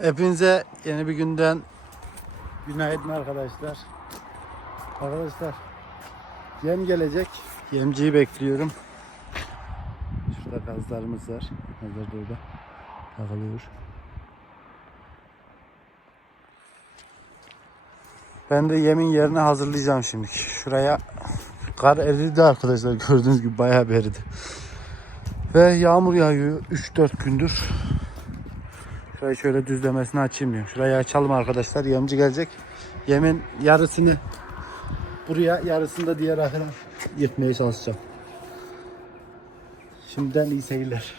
Hepinize yeni bir günden günaydın arkadaşlar. Arkadaşlar yem gelecek. Yemciyi bekliyorum. Şurada gazlarımız var. Hazır burada. Takılıyor. Ben de yemin yerini hazırlayacağım şimdi. Şuraya kar eridi arkadaşlar. Gördüğünüz gibi bayağı bir eridi. Ve yağmur yağıyor 3-4 gündür. Şurayı şöyle düzlemesini açayım diyorum. Şurayı açalım arkadaşlar. Yemci gelecek. Yemin yarısını buraya yarısını da diğer ahıra yırtmaya çalışacağım. Şimdiden iyi seyirler.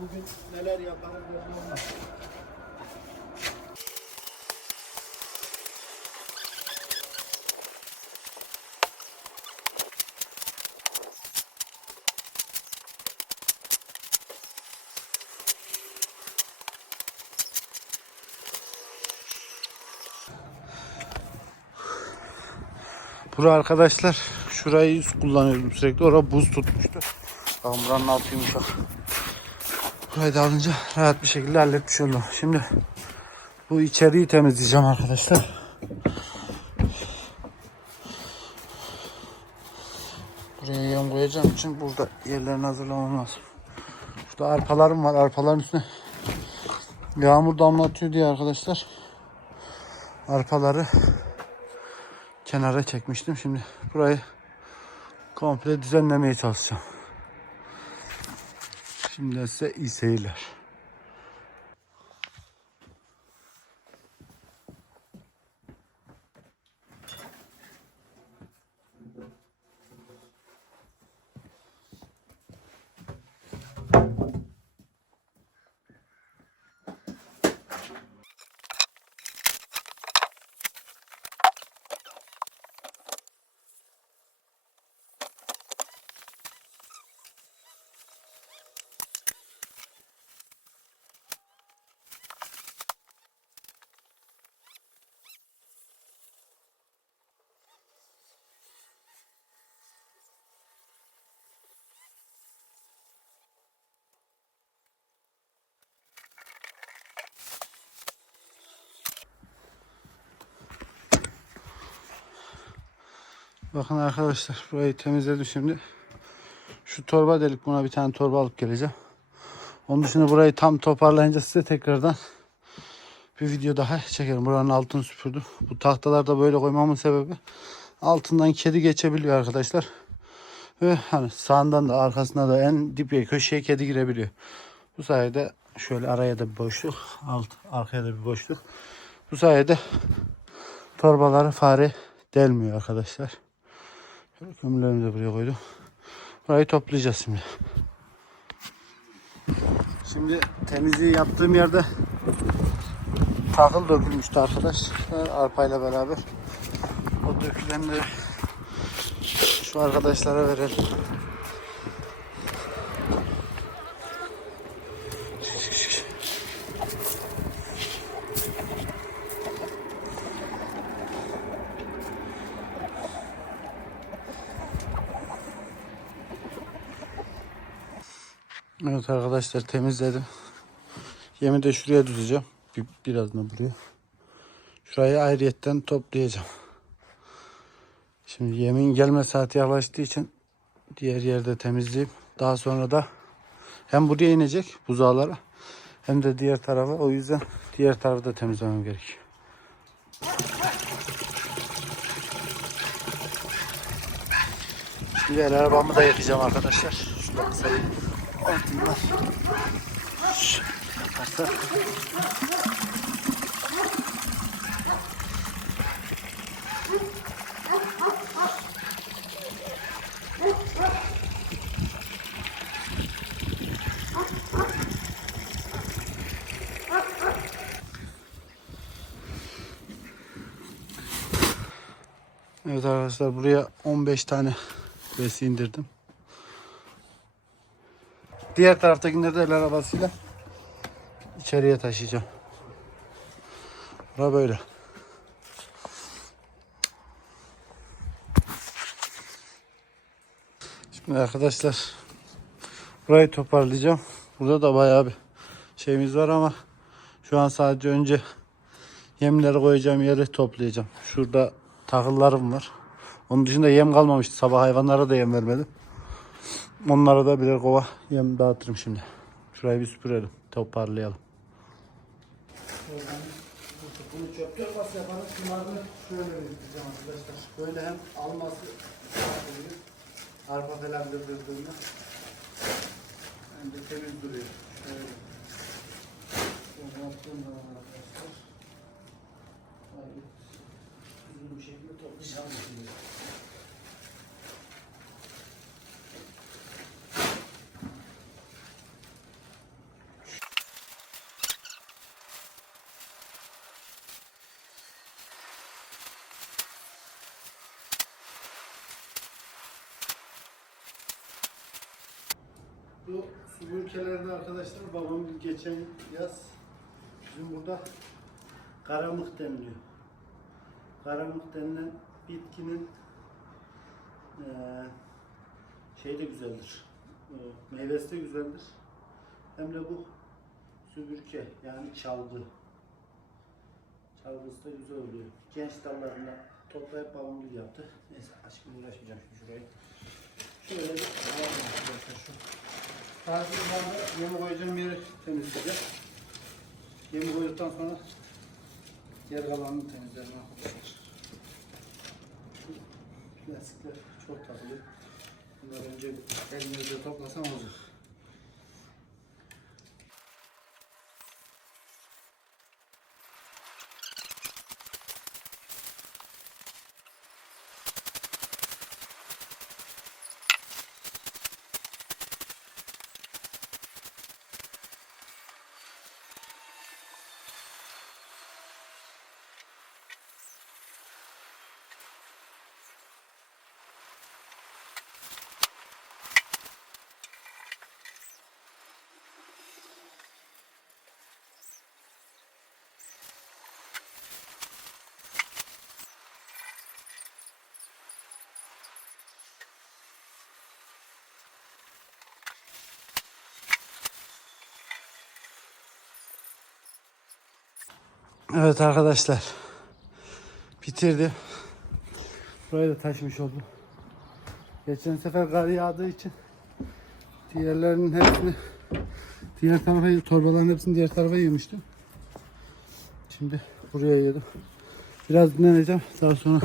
Bugün neler yaparım. Bura arkadaşlar şurayı kullanıyorum sürekli. Orada buz tutmuştu. Bakın buranın altı yumuşak. Burayı da alınca rahat bir şekilde halletmiş oldum. Şimdi bu içeriği temizleyeceğim arkadaşlar. Buraya yem koyacağım için burada yerlerini hazırlamam lazım. Şurada arpalarım var. Arpaların üstüne yağmur damlatıyor diye arkadaşlar. Arpaları kenara çekmiştim. Şimdi burayı komple düzenlemeye çalışacağım. Şimdi size iyi seyirler. Bakın arkadaşlar burayı temizledim şimdi. Şu torba delik buna bir tane torba alıp geleceğim. Onun dışında burayı tam toparlayınca size tekrardan bir video daha çekerim. Buranın altını süpürdüm. Bu tahtalar da böyle koymamın sebebi altından kedi geçebiliyor arkadaşlar. Ve hani sağından da arkasına da en dibe köşeye kedi girebiliyor. Bu sayede şöyle araya da bir boşluk, alt arkaya da bir boşluk. Bu sayede torbaları fare delmiyor arkadaşlar. Kömürlerimi de buraya koydum. Burayı toplayacağız şimdi. Şimdi temizliği yaptığım yerde tahıl dökülmüştü arkadaşlar arpayla beraber. O dökülenleri şu arkadaşlara verelim. Evet arkadaşlar temizledim. Yemi de şuraya düzeceğim. Bir, birazdan buraya. Şurayı ayrıyetten toplayacağım. Şimdi yemin gelme saati yaklaştığı için diğer yerde temizleyip daha sonra da hem buraya inecek buzağlara hem de diğer tarafa. O yüzden diğer tarafı da temizlemem gerekiyor. Şimdi el arabamı da yakacağım arkadaşlar. Şurada kısa bir altın var. Şöyle yaparsak. Evet arkadaşlar buraya 15 tane besi indirdim. Diğer taraftakileri de el arabasıyla içeriye taşıyacağım. Bura böyle. Şimdi arkadaşlar Burayı toparlayacağım. Burada da bayağı bir şeyimiz var ama şu an sadece önce yemleri koyacağım yeri toplayacağım. Şurada tahıllarım var. Onun dışında yem kalmamıştı. Sabah hayvanlara da yem vermedim. Onlara da birer kova yem dağıtırım şimdi. Şurayı bir süpürelim. Toparlayalım. Bunu çöp torbası yaparız. Şunları şöyle vereceğim arkadaşlar. Böyle hem alması arpa falan dırdırdığında hem de temiz duruyor. Şöyle. Yaptığım zaman arkadaşlar. Bir şekilde toplayacağım şimdi. Bu ülkelerde arkadaşlar babam geçen yaz bizim burada karamık deniliyor. Karamık denilen bitkinin eee şey de güzeldir. eee, meyvesi de güzeldir. Hem de bu sübürke yani çalgı. Çalgısı da güzel oluyor. Genç dallarından toplayıp gibi yaptı. Neyse aşkım uğraşmayacağım şimdi şurayı. Şöyle bir alalım arkadaşlar şu. Taze zamanda yemi koyacağım yeri temizleyeceğim. Yemi koyduktan sonra yer kalanını temizlerim arkadaşlar. Plastikler çok takılıyor. Bunları önce elimizde toplasam olacak. Evet arkadaşlar. Bitirdi. Burayı da taşmış oldum. Geçen sefer kar yağdığı için diğerlerinin hepsini diğer tarafa torbaların hepsini diğer tarafa yemiştim. Şimdi buraya yedim. Biraz dinleneceğim. Daha sonra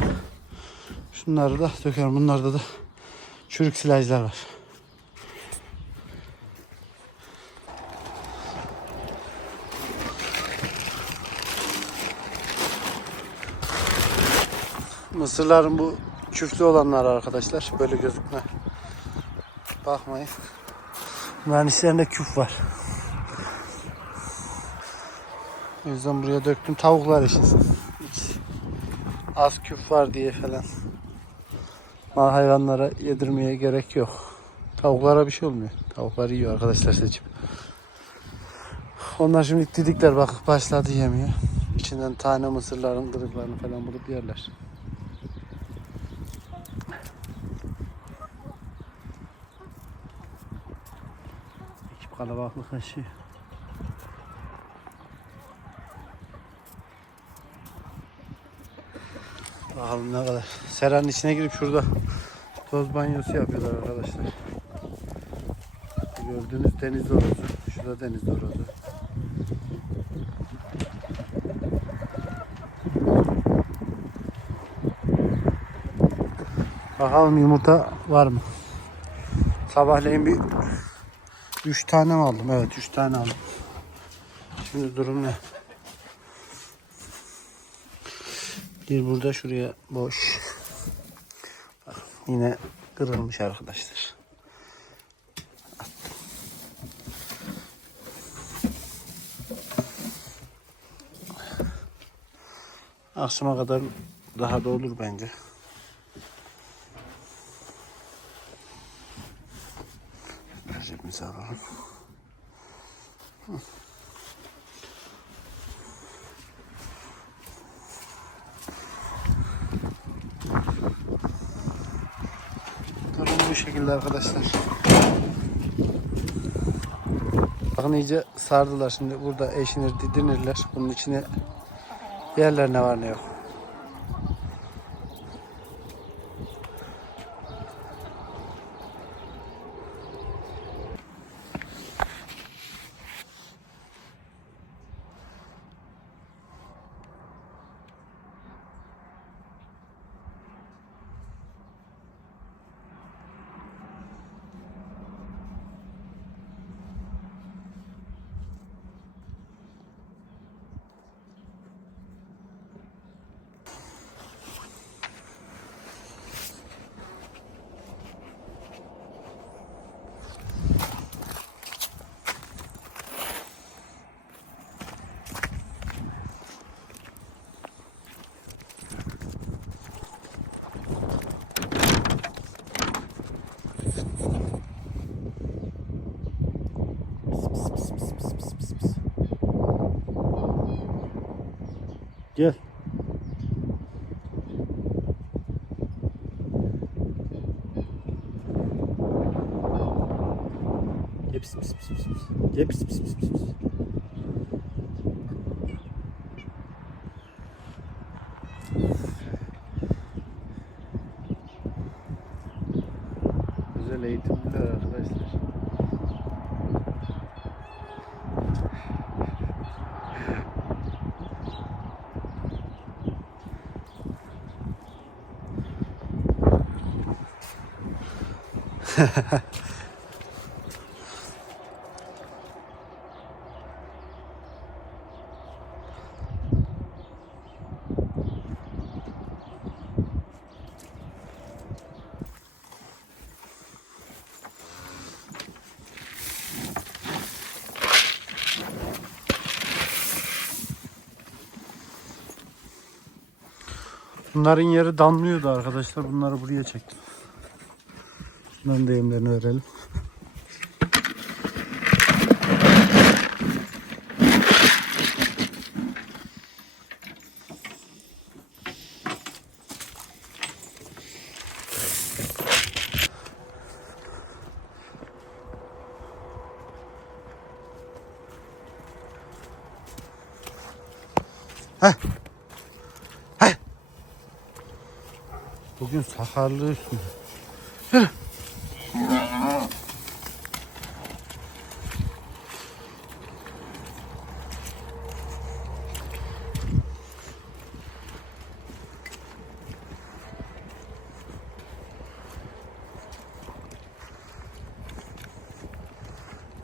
şunları da dökerim. Bunlarda da çürük silajlar var. Mısırların bu küflü olanlar arkadaşlar. Böyle gözükme. Bakmayın. Bunların içlerinde küf var. O yüzden buraya döktüm. Tavuklar için. Hiç az küf var diye falan. Mal hayvanlara yedirmeye gerek yok. Tavuklara bir şey olmuyor. Tavuklar yiyor arkadaşlar seçip. Onlar şimdi didikler bak başladı yemeye. İçinden tane mısırların kırıklarını falan bulup yerler. Kalabalık taşıyor. Bakalım ne kadar. Seranın içine girip şurada toz banyosu yapıyorlar arkadaşlar. Gördüğünüz deniz orozu. Şurada deniz orozu. Bakalım yumurta var mı? Sabahleyin bir 3 tane mi aldım? Evet 3 tane aldım. Şimdi durum ne? Bir burada şuraya boş. Yine kırılmış arkadaşlar. Attım. Akşama kadar daha da olur bence. şekilde arkadaşlar. Bakın iyice sardılar şimdi burada eşinir didinirler. Bunun içine yerler ne var ne yok. Pis. Gel pis pis pis pis. pis. Güzel eğitimliler arkadaşlar. Bunların yeri damlıyordu arkadaşlar. Bunları buraya çektim. Bunların da yemlerini sakarlığı üstünde.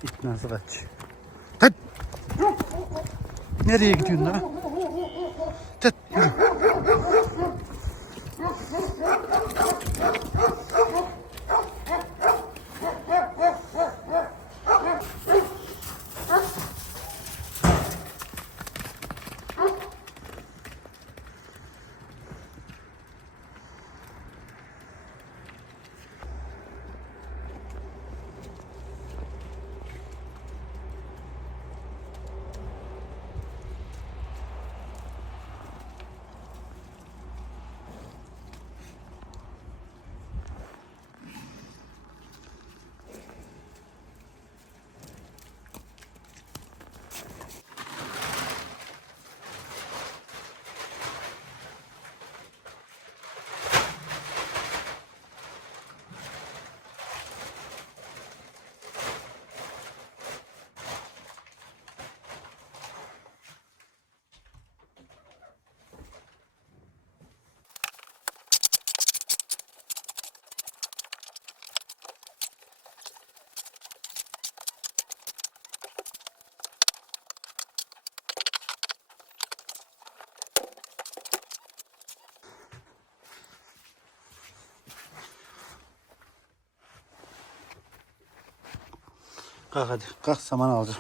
İt nasıl kaç? Tet! Nereye gidiyorsun lan? Kalk hadi. Kalk saman alacağım.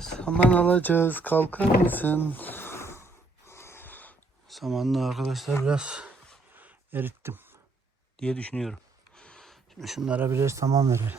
Saman alacağız. Kalkar mısın? Samanlı arkadaşlar biraz erittim diye düşünüyorum. Şimdi şunlara birer saman verelim.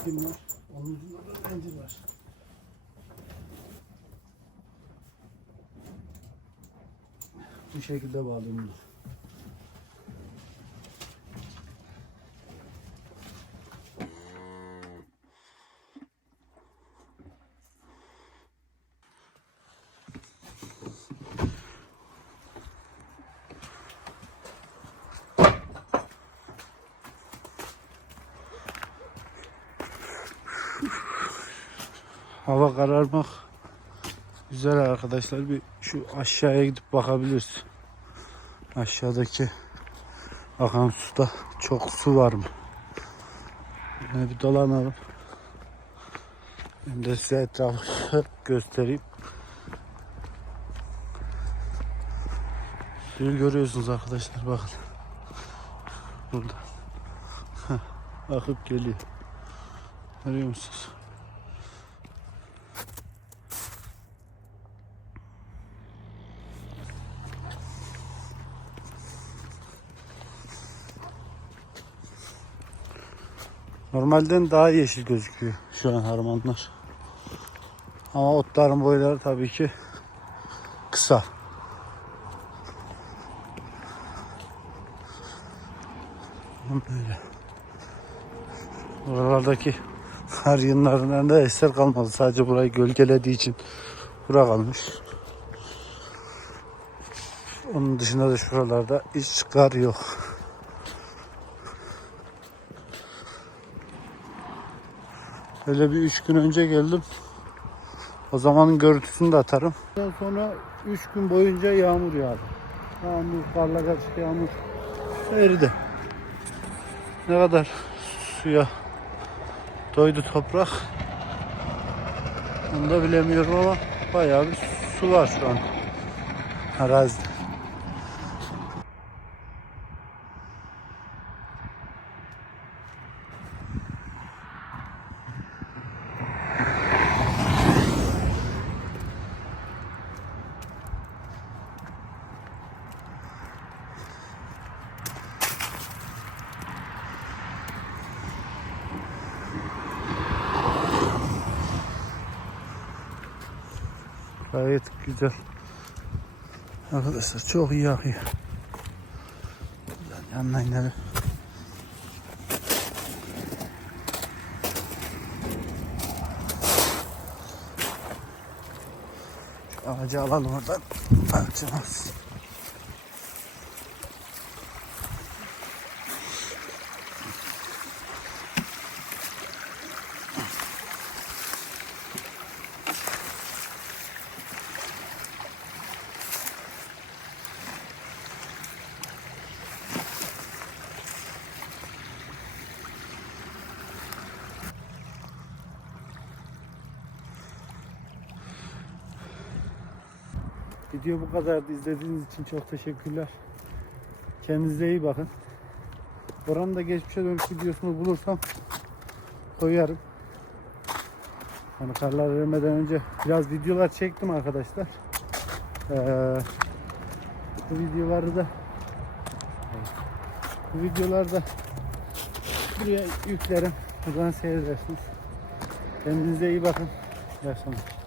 İkim var. Onun ucunda da zincir var. Bu şekilde bağlıyorum. Hava kararmak güzel arkadaşlar. Bir şu aşağıya gidip bakabiliriz. Aşağıdaki akan suda çok su var mı? Yine bir dolanalım. Hem de size etrafı göstereyim. Suyu görüyorsunuz arkadaşlar bakın. Burada. Akıp geliyor. Görüyor musunuz? Normalden daha yeşil gözüküyor şu an harmanlar. Ama otların boyları tabii ki kısa. Böyle. Buralardaki kar yığınlarından da eser kalmadı. Sadece burayı gölgelediği için bura kalmış. Onun dışında da şuralarda hiç kar yok. Öyle bir üç gün önce geldim. O zamanın görüntüsünü de atarım. Ondan sonra üç gün boyunca yağmur yağdı. Yağmur, karla karışık yağmur eridi. Ne kadar suya doydu toprak. Onu da bilemiyorum ama bayağı bir su var şu an arazide. Gayet güzel. Arkadaşlar çok iyi akıyor. Buradan yanına inelim. Şu ağacı alalım oradan. Açamaz. Video bu kadar. İzlediğiniz için çok teşekkürler. Kendinize iyi bakın. Oranın da geçmişe dönük videosunu bulursam koyarım. Hani karlar vermeden önce biraz videolar çektim arkadaşlar. Ee, bu videoları da bu videoları da buraya yüklerim. Buradan seyredersiniz. Kendinize iyi bakın. İyi akşamlar.